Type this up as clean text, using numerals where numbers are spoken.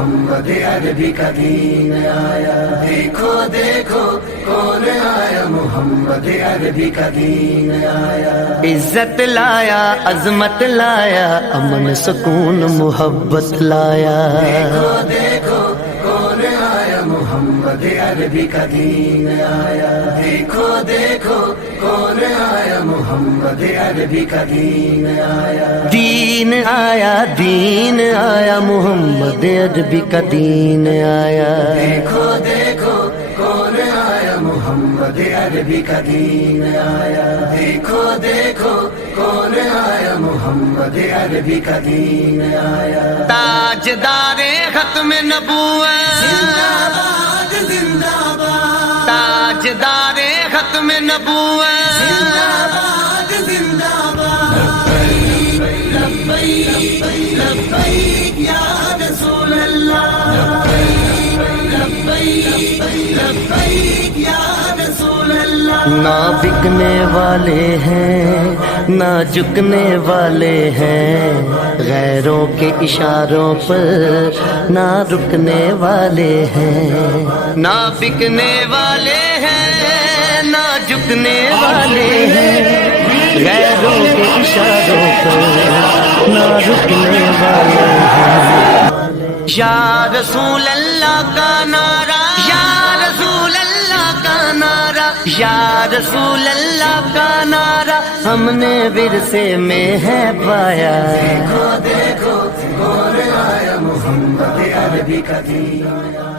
محمد عربی کا دین آیا، دیکھو دیکھو کون آیا، محمد عربی کا دین آیا، عزت لایا، عظمت لایا، امن سکون محبت لایا، دیکھو دیکھو کون آیا، محمد عربی کا دین آیا، دیکھو دیکھو کون آیا، محمد عربی کا دین آیا، دین آیا، دین آیا، محمد عربی کا دین آیا، دیکھو دیکھو کون آیا، محمد عربی کا دین آیا، دیکھو دیکھو کون آیا، محمد عربی کا دین آیا، تاجدار ختم نبوت، زندہ باد زندہ باد، تاجدار ختم نبوت، زندہ باد زندہ باد، لبیک لبیک یا رسول اللہ، لبیک لبیک یا رسول اللہ، نہ بکنے والے ہیں نہ جھکنے والے ہیں، غیروں کے اشاروں پر نہ رکنے والے ہیں، نہ بکنے والے ہیں نہ جھکنے والے ہیں، غیروں کے اشاروں پر نہ رکنے والے ہیں، یا رسول اللہ کا نعرہ، یا رسول اللہ کا نعرہ، یا رسول اللہ کا نعرہ ہم نے ورثے میں ہے پایا، دیکھو دیکھو کون آیا، محمد عربی کا دین آیا۔